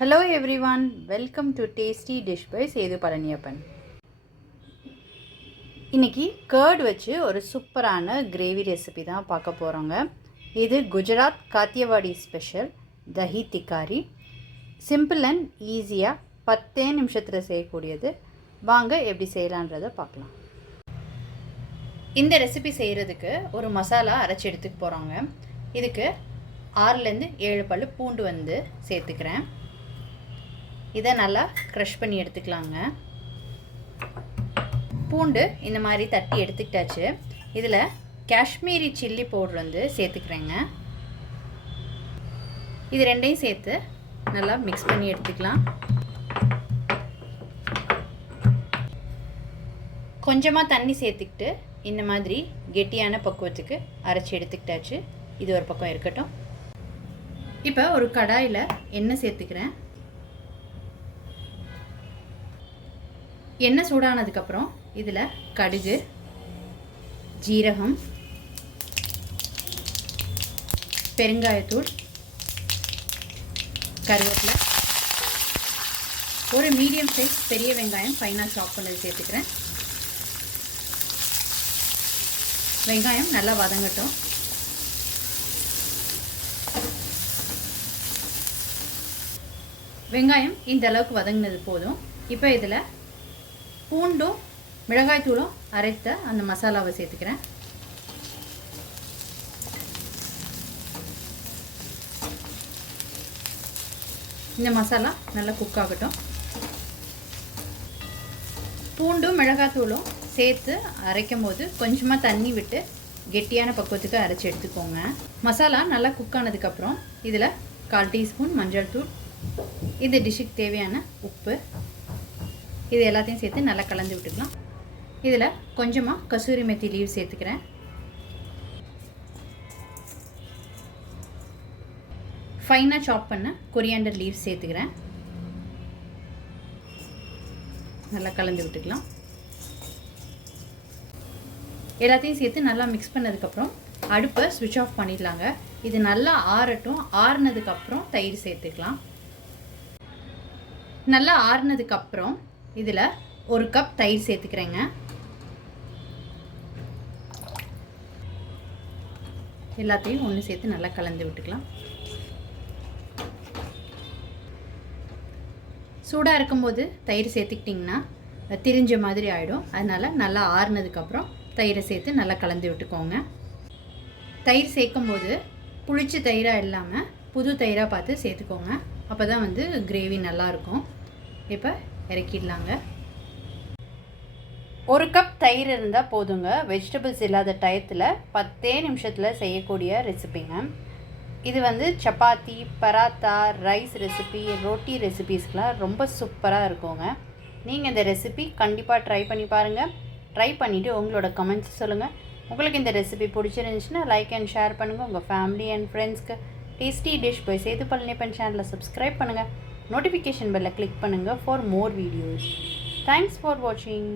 Hello everyone welcome to tasty dish by Sethu Palaniappan இன்னைக்கு curd வச்சு ஒரு சூப்பரான கிரேவி ரெசிபி தான் பார்க்க போகிறோங்க இது Gujarat Kathiyawadi special dahi tikhari. Simple and ஈஸியாக பத்தே நிமிஷத்தில் செய்யக்கூடியது. வாங்க எப்படி செய்யலான்றதை பார்க்கலாம். இந்த ரெசிபி செய்கிறதுக்கு ஒரு மசாலா அரைச்சி எடுத்துக்க போகிறோங்க இதுக்கு ஆறுலேருந்து ஏழு பல்லு பூண்டு வந்து சேர்த்துக்கிறேன். இதை நல்லா க்ரஷ் பண்ணி எடுத்துக்கலாங்க. பூண்டு இந்த மாதிரி தட்டி எடுத்துக்கிட்டாச்சு. இதில் காஷ்மீரி சில்லி பவுடர் வந்து சேர்த்துக்கிறேங்க. இது ரெண்டையும் சேர்த்து நல்லா மிக்ஸ் பண்ணி எடுத்துக்கலாம். கொஞ்சமாக தண்ணி சேர்த்துக்கிட்டு இந்த மாதிரி கெட்டியான பக்குவத்துக்கு அரைச்சி எடுத்துக்கிட்டாச்சு. இது ஒரு பக்கம் இருக்கட்டும். இப்போ ஒரு கடாயில் எண்ணெய் சேர்த்துக்கிறேன். எண்ணெய் சூடானதுக்கப்புறம் இதில் கடுகு ஜீரகம் பெருங்காயத்தூள் கருவேப்பிலை. ஒரு மீடியம் சைஸ் பெரிய வெங்காயம் ஃபைனாக சாப் பண்ணது சேர்த்துக்கிறேன். வெங்காயம் நல்லா வதங்கட்டும். வெங்காயம் இந்த அளவுக்கு வதங்கினது போதும். இப்போ இதில் பூண்டும் மிளகாய்த்தூளும் அரைத்த அந்த மசாலாவை சேர்த்துக்கிறேன். இந்த மசாலா நல்லா குக் ஆகட்டும். பூண்டும் மிளகாத்தூளும் சேர்த்து அரைக்கும் போது கொஞ்சமாக தண்ணி விட்டு கெட்டியான பக்குவத்துக்கு அரைச்சி எடுத்துக்கோங்க. மசாலா நல்லா குக் ஆனதுக்கப்புறம் இதில் கால் டீஸ்பூன் மஞ்சள் தூள் இந்த டிஷ்ஷுக்கு தேவையான உப்பு இது எல்லாத்தையும் சேர்த்து நல்லா கலந்து விட்டுக்கலாம். இதில் கொஞ்சமாக கசூரி மெத்தி லீவ் சேர்த்துக்கிறேன். ஃபைனாக சாப் பண்ண கொரியாண்டர் லீவ் சேர்த்துக்கிறேன். நல்லா கலந்து விட்டுக்கலாம். எல்லாத்தையும் சேர்த்து நல்லா மிக்ஸ் பண்ணதுக்கப்புறம் அடுப்பை ஸ்விட்ச் ஆஃப் பண்ணிடலாங்க. இது நல்லா ஆறட்டும். ஆறுனதுக்கப்புறம் தயிர் சேர்த்துக்கலாம். நல்லா ஆறுனதுக்கப்புறம் இதில் ஒரு கப் தயிர் சேர்த்துக்கிறேங்க. எல்லாத்தையும் ஒன்று சேர்த்து நல்லா கலந்து விட்டுக்கலாம். சூடாக இருக்கும்போது தயிர் சேர்த்துக்கிட்டிங்கன்னா திரிஞ்ச மாதிரி ஆகிடும் அதனால் நல்லா ஆறுனதுக்கப்புறம் தயிரை சேர்த்து நல்லா கலந்து விட்டுக்கோங்க. தயிர் சேர்க்கும்போது புளிச்ச தயிராக இல்லாமல் புது தயிராக பார்த்து சேர்த்துக்கோங்க. அப்போ தான் வந்து கிரேவி நல்லாயிருக்கும் இப்போ இறக்கிடலாங்க. ஒரு கப் தயிர் இருந்தால் போதுங்க. வெஜிடபிள்ஸ் இல்லாத டயத்தில் பத்தே நிமிஷத்தில் செய்யக்கூடிய ரெசிபிங்க இது வந்து சப்பாத்தி பராத்தா ரைஸ் ரெசிபி ரொட்டி ரெசிபீஸ்க்கெலாம் ரொம்ப சூப்பராக இருக்குங்க. நீங்கள் இந்த ரெசிபி கண்டிப்பாக ட்ரை பண்ணி பாருங்கள் ட்ரை பண்ணிவிட்டு உங்களோட கமெண்ட்ஸ் சொல்லுங்கள் உங்களுக்கு இந்த ரெசிபி பிடிச்சிருந்துச்சுன்னா லைக் அண்ட் ஷேர் பண்ணுங்கள் உங்கள் ஃபேமிலி அண்ட் ஃப்ரெண்ட்ஸ்க்கு tasty dish by Sethu Palaniappan சேனலை சப்ஸ்கிரைப் பண்ணுங்கள் நோட்டிஃபிகேஷன் பெல்லை கிளிக் பண்ணுங்கள் for more videos thanks for வாட்சிங்